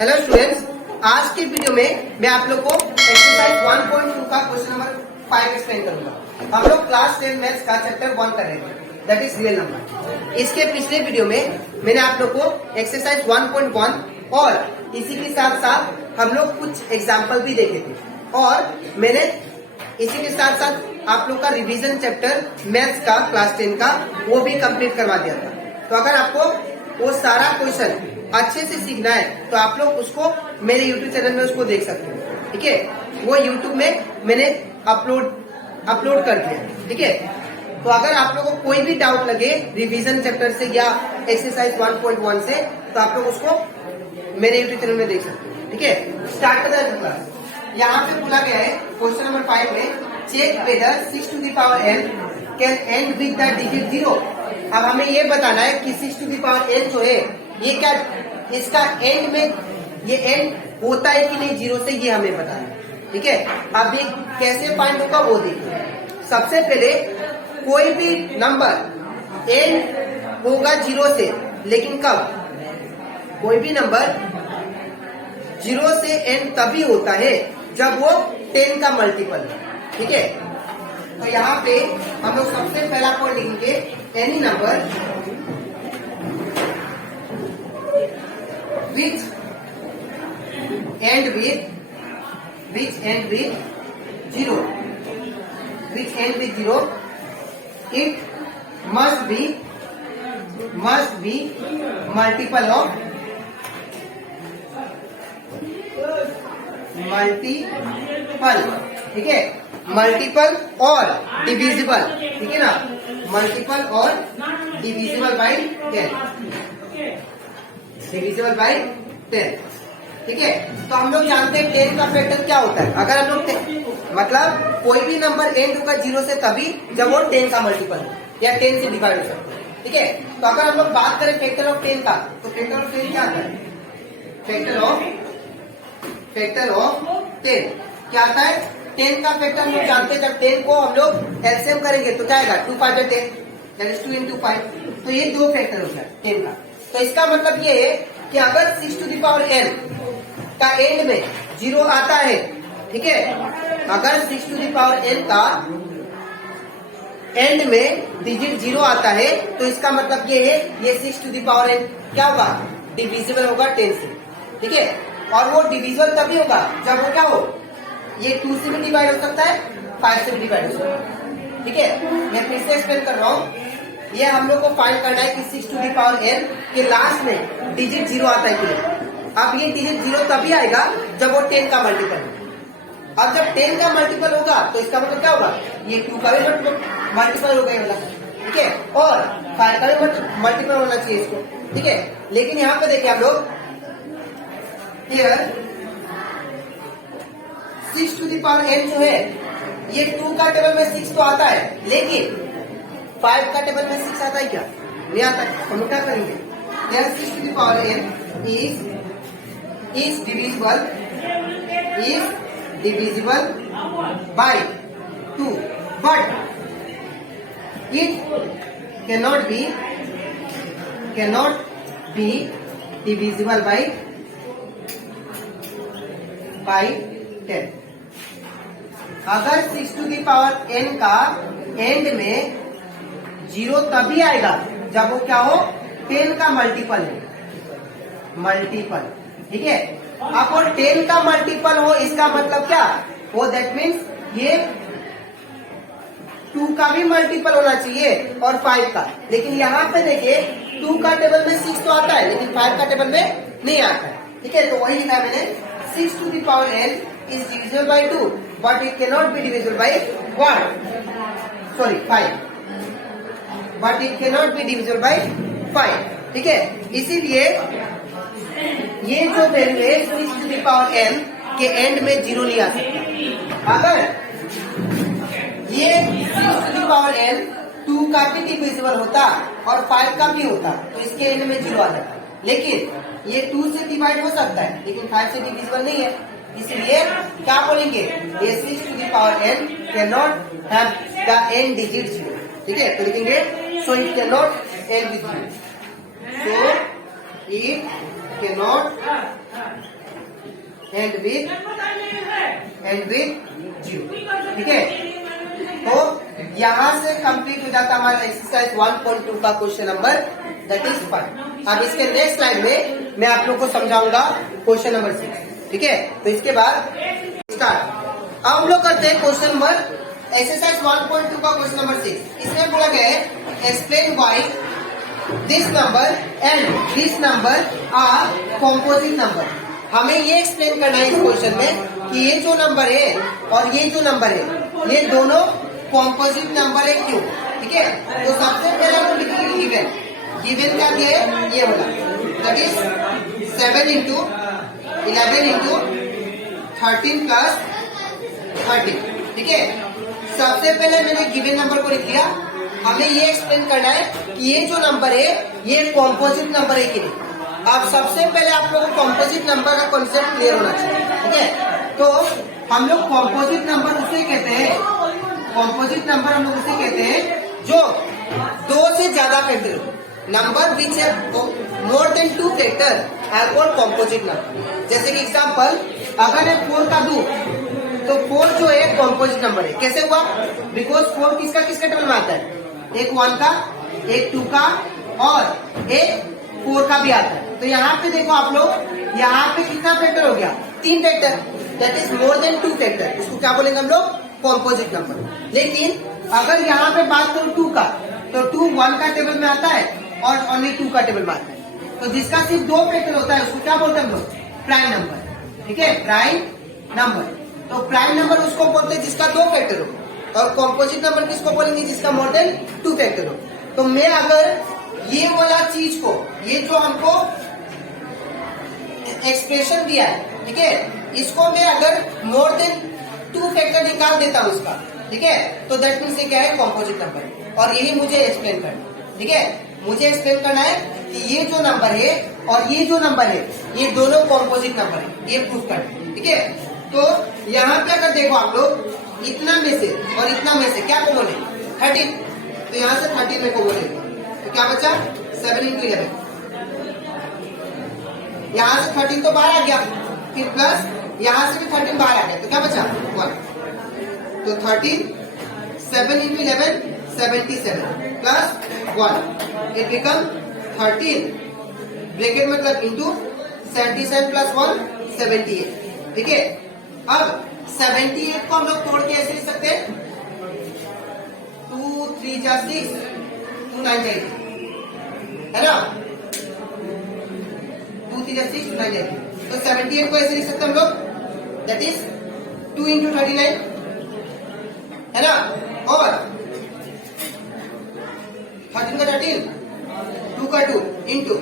Hello students, आज के video में मैं आप लोग को एक्सरसाइज 1.2 का क्वेश्चन नंबर 5 एक्सप्लेन करूंगा। हम लोग क्लास 10 मैथ्स का चैप्टर 1 कर रहे हैं, दैट इज रियल नंबर। इसके पिछले वीडियो में मैंने आप लोग को एक्सरसाइज 1.1 और इसी के साथ साथ हम लोग कुछ एग्जाम्पल भी देखे थे और मैंने इसी के साथ साथ आप लोग का रिवीजन चैप्टर मैथ्स का क्लास 10 का वो भी कंप्लीट करवा दिया था। तो अगर आपको वो सारा क्वेश्चन अच्छे से सीखना है तो आप लोग उसको मेरे YouTube चैनल में उसको देख सकते हैं, ठीक है। वो YouTube में मैंने अपलोड कर दिया, ठीक है। तो अगर आप लोगों को कोई भी डाउट लगे रिवीजन चैप्टर से या एक्सरसाइज 1.1 से तो आप लोग उसको मेरे YouTube चैनल में देख सकते हैं, ठीक है। स्टार्ट करते हैं क्लास। यहाँ पे बोला गया है क्वेश्चन नंबर 5 में check whether 6 to the power n can end with the digit 0। अब हमें ये बताना है कि 6 to the power n जो है ये क्या, इसका एंड में ये एंड होता है कि नहीं 0 से, ये हमें बताना है, ठीक है। अब ये कैसे फाइंड होगा वो देखिए। सबसे पहले कोई भी नंबर एंड होगा 0 से, लेकिन कब? कोई भी नंबर 0 से एंड तभी होता है जब वो 10 का मल्टीपल है, ठीक है। तो यहाँ पे हम लोग सबसे पहला पॉइंट लिखेंगे, any number which end with 0, it must be multiple of ठीक है, मल्टीपल और डिविजिबल, ठीक है ना, मल्टीपल और डिविजिबल बाई 10, डिविजिबल बाई 10, ठीक है। तो हम लोग जानते हैं 10 का फैक्टर क्या होता है। अगर हम लोग मतलब कोई भी नंबर एंड होगा 0 से तभी जब वो 10 का मल्टीपल हो या 10 से डिवाइड हो सकता है, ठीक है। तो अगर हम लोग बात करें फैक्टर ऑफ 10 का, तो फैक्टर ऑफ 10 क्या आता है? फैक्टर ऑफ 10 क्या आता है? 10 का फैक्टर हम लोग जानते हैं, जब 10 को हम लोग एलसीएम करेंगे तो क्या आएगा? 2 5 10, दैट इज 2 into 5। तो ये दो फैक्टर हो गया 10 का। तो इसका मतलब ये है कि अगर 6 to the power n का एंड में 0 आता है, ठीक है, अगर 6 to the power n का एंड में डिजिट 0 आता है तो इसका मतलब ये है ये 6 to the power n क्या होगा? डिविजिबल होगा 10 से, ठीक है। और वो डिविजिबल तभी होगा जब वो क्या हो, ये 2 से भी डिवाइड हो सकता है, 5 से भी डिवाइड हो सकता है, ठीक है। मैं फिर से एक्सप्लेन कर रहा हूँ। ये हम लोग को फाइंड करना है कि 6 to the power n के लास्ट में डिजिट 0 आता है कि नहीं। अब ये डिजिट 0 तभी आएगा जब वो 10 का मल्टीपल हो। अब जब 10 का मल्टीपल होगा तो इसका मतलब क्या होगा? ये 2 का भी मल्टीपल हो गया, ठीक है, और 5 का भी मल्टीपल होना चाहिए इसको, ठीक है। लेकिन यहाँ पे देखिए हम लोग here 6 to the power n जो है ये 2 का टेबल में 6 तो आता है, लेकिन 5 का टेबल में 6 आता है क्या? नहीं आता है। हम क्या करेंगे? यह 6 to the power n is divisible by 2, but it cannot be divisible by 10। अगर 6 to the power n का एंड में 0 तभी आएगा जब वो क्या हो, 10 का मल्टीपल, ठीक है। अब वो 10 का मल्टीपल हो इसका मतलब क्या हो? दैट मीन्स ये 2 का भी मल्टीपल होना चाहिए और 5 का। लेकिन यहाँ पे देखिए 2 का टेबल में 6 तो आता है, लेकिन 5 का टेबल में नहीं आता है, ठीक है। तो वही लिखा मैंने, 6 to the power n is divisible by 2, but it cannot be divisible by 5, but it cannot be divisible by 5, ठीक है। इसीलिए ये जो वैल्यू है 6 to the power n के एंड में 0 नहीं आ सकता। अगर ये 6 to the power n 2 का भी डिविजिबल होता और 5 का भी होता तो इसके एंड में 0 आ जाता, लेकिन ये 2 से डिवाइड हो सकता है लेकिन 5 से डिविजिबल नहीं है, इसलिए क्या बोलेंगे? ये 6 to the power n cannot have the n digit 0, ठीक है। तो लिखेंगे so it cannot end with 0, so it cannot and with zero. ठीक है, तो यहां से कंप्लीट हो जाता हमारा एक्सरसाइज 1.2 का क्वेश्चन नंबर दैट इज 5। अब इसके नेक्स्ट स्लाइड में मैं आप लोग को समझाऊंगा क्वेश्चन नंबर 6। ठीक है, तो इसके बाद स्टार्ट। अब हम लोग करते हैं क्वेश्चन नंबर एक्सरसाइज 1.2 का क्वेश्चन नंबर 6। इसमें बोला गया है explain why this number and this number are composite number. हमें ये एक्सप्लेन करना है इस क्वेश्चन में कि ये जो नंबर है और ये जो नंबर है ये दोनों कॉम्पोजिट नंबर है क्यों। ठीक है, तो सबसे पहले हम लिखेंगे गिवन। गिवन क्या दिया है, ये बोला that is 7 into 11 into 13 plus 30। ठीक है, सबसे पहले मैंने गिवन नंबर को लिख लिया। हमें ये एक्सप्लेन करना है कि ये जो नंबर है ये कॉम्पोजिट नंबर है कि नहीं। अब सबसे पहले आप लोगों को कॉम्पोजिट नंबर का कॉन्सेप्ट क्लियर होना चाहिए। ठीक है, तो हम लोग कॉम्पोजिट नंबर उसे कहते हैं, कॉम्पोजिट नंबर हम लोग उसे कहते हैं जो 2 से ज्यादा फैक्टर नंबर विच है more than 2 factor are called composite number. जैसे कि एग्जांपल अगर मैं 4 का दूं तो 4 जो है कॉम्पोजिट नंबर है। कैसे हुआ, बिकॉज 4 किसका किसका टेबल में आता है, एक 1 का, एक 2 का और एक 4 का भी आता है। तो यहाँ पे देखो आप लोग, यहाँ पे कितना फैक्टर हो गया, 3 factor, that is more than 2 factor. इसको क्या बोलेंगे हम लोग, कॉम्पोजिट नंबर। लेकिन अगर यहाँ पे बात करूं 2 का, तो 2 1 का टेबल में आता है और ओनली 2 का टेबल में आता है। तो जिसका सिर्फ 2 फैक्टर होता है उसको क्या बोलते हैं हम लोग, प्राइम नंबर। ठीक है, प्राइम नंबर। तो प्राइम नंबर उसको बोलते हैं जिसका 2 फैक्टर हो, और कॉम्पोजिट नंबर किसको बोलेंगे, जिसका मोर देन 2 फैक्टर हो। तो मैं अगर ये वाला चीज को, ये जो हमको एक्सप्रेशन दिया है, ठीक है, इसको मैं अगर मोर देन 2 फैक्टर निकाल देता हूं इसका, ठीक है, तो दैट मीन्स ये क्या है, कॉम्पोजिट नंबर। और यही मुझे एक्सप्लेन करना। ठीक है, मुझे एक्सप्लेन करना है कि ये जो नंबर है और ये जो नंबर है ये दोनों कॉम्पोजिट नंबर है, ये प्रूफ करना। ठीक है, तो यहाँ पे अगर देखो आप लोग, इतना में से और इतना में से क्या कॉमन है, 13। तो यहाँ से 13 में कॉमन है, तो क्या बचा, 7 इंटू 11। यहाँ से 13 तो बाहर आ गया, फिर प्लस यहाँ से भी 13 बाहर आ गया, तो क्या बचा, 1। तो 13 7 into 11 77 plus 1 it become 13 bracket मतलब इंटू 77 प्लस 1 78। ठीक है, अब 78 को हम लोग तोड़ के ऐसे लिख सकते हैं, 2 3 जा 6 2 9 जा 8 है ना, 2 3 जा 6 2 9 जा 8। तो 78 को ऐसे लिख सकते हैं हम लोग, दैट इज 2 इंटू 39 है ना, और 13 का 13 2 का 2 इंटू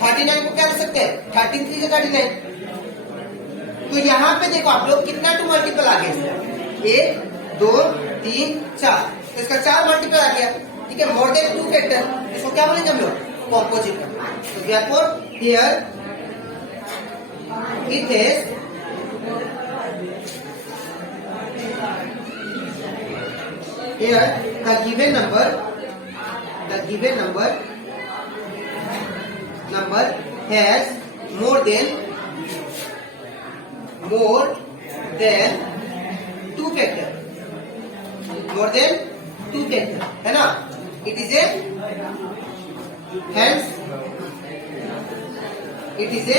39 को क्या लिख सकते हैं, 13 3 से 39। तो यहाँ पे देखो आप लोग कितना 2 मल्टीपल आ गया, 1 2 3 4, तो इसका 4 मल्टीपल आ गया। ठीक है, मोर देन 2 फैक्टर, इसको क्या बोलेंगे हम लोग, कॉम्पोजिट नंबर। तो therefore here it is here the given number has more than 2 factor, more than 2 factor है ना, it is a hence it is a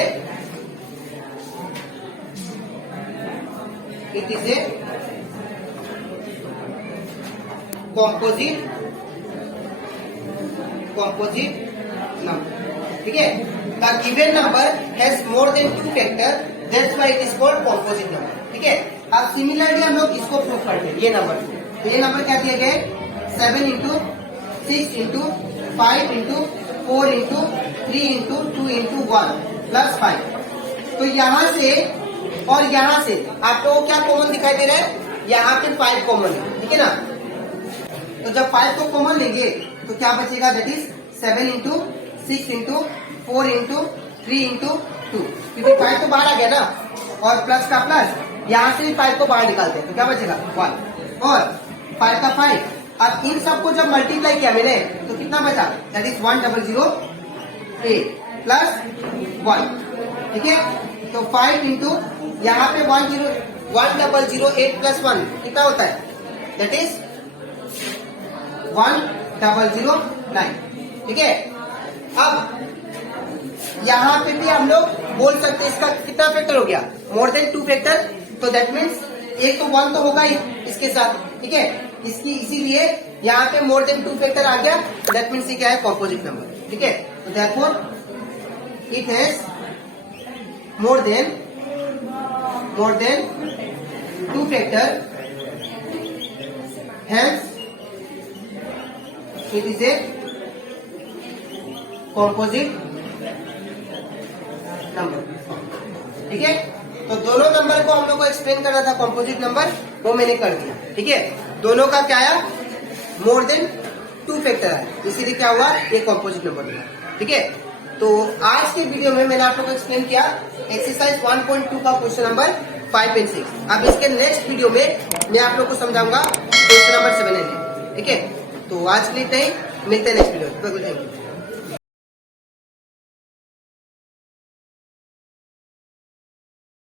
composite number. ठीक है, the given number has more than 2 factor, that's why it is called composite number. ठीक है, अब similarly हम लोग इसको प्रूव करते हैं, ये नंबर। तो ये नंबर क्या दिया गया है, 7 into 6 into 5 into 4 into 3 into 2 into 1 plus 5। तो यहाँ से और यहाँ से आपको क्या कॉमन दिखाई दे रहा है, यहाँ पे 5 कॉमन है। ठीक है ना, तो जब 5 को कॉमन लेंगे तो क्या बचेगा, that is 7 into 6 into 4 into 3 into 2, क्योंकि 5 तो बाहर आ गया ना, और प्लस का प्लस, यहाँ से भी 5 को बाहर निकालते हैं तो क्या बचेगा 1, और 5 का 5। अब इन सबको जब मल्टीप्लाई किया मैंने तो कितना बचा, दैट इज 1008 प्लस 1। ठीक है, तो 5 इंटू यहाँ पे 1008 प्लस 1 कितना होता है, दैट इज 1009। ठीक है, अब यहाँ पे भी हम लोग बोल सकते हैं इसका कितना फैक्टर हो गया, मोर देन 2 फैक्टर, तो दैट मीन्स एक तो 1 तो होगा ही इसके साथ। ठीक है, इसकी इसीलिए यहाँ पे मोर देन 2 फैक्टर आ गया, दैट मीन्स ये क्या है, कॉम्पोजिट नंबर। ठीक है, तो therefore it has more than 2 factor, hence it is a composite number. ठीक है, तो दोनों नंबर को हम लोग को एक्सप्लेन करना था कॉम्पोजिट नंबर, वो मैंने कर दिया। ठीक है, दोनों का क्या आया, मोर देन 2 फैक्टर आया, इसीलिए क्या हुआ, ये कॉम्पोजिट नंबर हुआ। ठीक है, तो आज के वीडियो में मैंने आप लोग को एक्सप्लेन किया एक्सरसाइज 1.2 का क्वेश्चन नंबर 5 एंड 6। अब इसके नेक्स्ट वीडियो में मैं आप लोग को समझाऊंगा क्वेश्चन नंबर 7 एंड 8। ठीक है, तो आज के लिए इतना ही, मिलते हैं नेक्स्ट वीडियो में। Thank you.